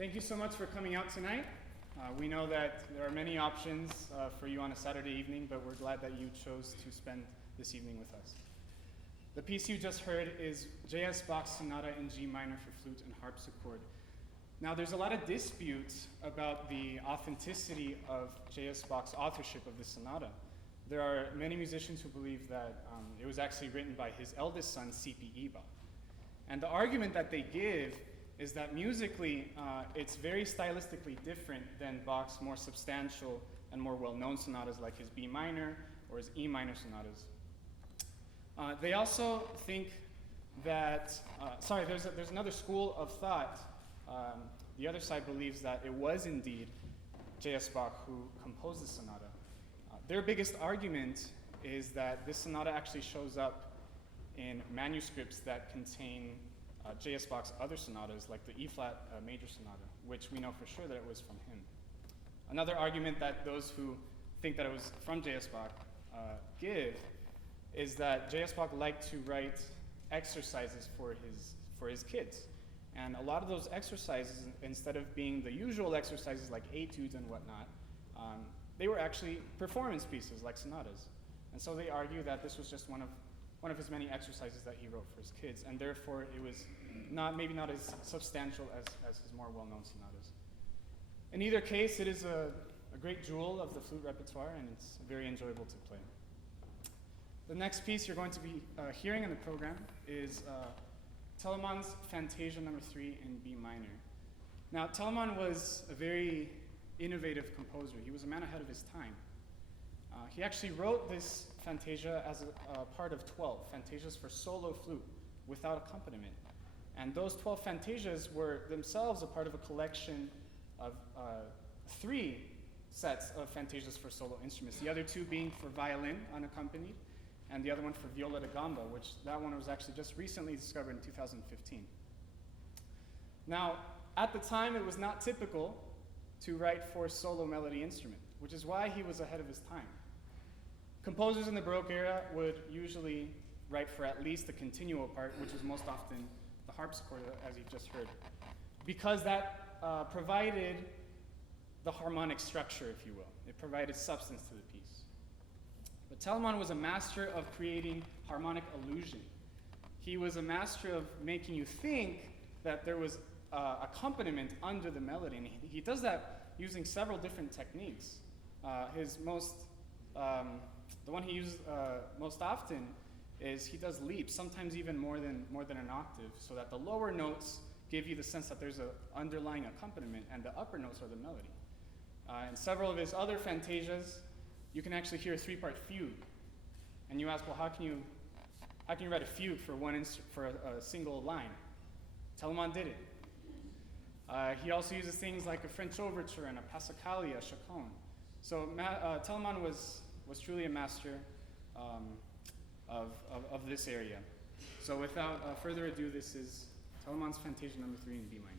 Thank you so much for coming out tonight. We know that there are many options for you on a Saturday evening, but we're glad that you chose to spend this evening with us. The piece you just heard is J.S. Bach's Sonata in G minor for flute and harpsichord. Now, there's a lot of dispute about the authenticity of J.S. Bach's authorship of this sonata. There are many musicians who believe that it was actually written by his eldest son, C.P.E. Bach. And the argument that they give is that musically, it's very stylistically different than Bach's more substantial and more well-known sonatas like his B minor or his E minor sonatas. They also think that, there's another school of thought. The other side believes that it was indeed J.S. Bach who composed the sonata. Their biggest argument is that this sonata actually shows up in manuscripts that contain J.S. Bach's other sonatas, like the E-flat major sonata, which we know for sure that it was from him. Another argument that those who think that it was from J.S. Bach give is that J.S. Bach liked to write exercises for his kids. And a lot of those exercises, instead of being the usual exercises like etudes and whatnot, they were actually performance pieces like sonatas. And so they argue that this was just one of his many exercises that he wrote for his kids, and therefore it was maybe not as substantial as his more well-known sonatas. In either case, it is a great jewel of the flute repertoire, and it's very enjoyable to play. The next piece you're going to be hearing in the program is Telemann's Fantasia No. 3 in B minor. Now, Telemann was a very innovative composer. He was a man ahead of his time. He actually wrote this Fantasia as a part of 12 Fantasias for solo flute without accompaniment. And those 12 Fantasias were themselves a part of a collection of 3 sets of Fantasias for solo instruments, the other 2 being for violin unaccompanied, and the other one for viola da gamba, which that one was actually just recently discovered in 2015. Now, at the time, it was not typical to write for solo melody instrument, which is why he was ahead of his time. Composers in the Baroque era would usually write for at least the continuo part, which is most often the harpsichord, as you just heard, because that provided the harmonic structure, if you will. It provided substance to the piece. But Telemann was a master of creating harmonic illusion. He was a master of making you think that there was accompaniment under the melody, and he does that using several different techniques. The one he uses most often is he does leaps, sometimes even more than an octave, so that the lower notes give you the sense that there's an underlying accompaniment, and the upper notes are the melody. In several of his other fantasias, you can actually hear a 3-part fugue, and you ask, well, how can you write a fugue for a single line? Telemann did it. He also uses things like a French overture and a passacaglia, a chaconne. So Telemann was truly a master of this area. So without further ado, this is Telemann's Fantasia No. 3 in B minor.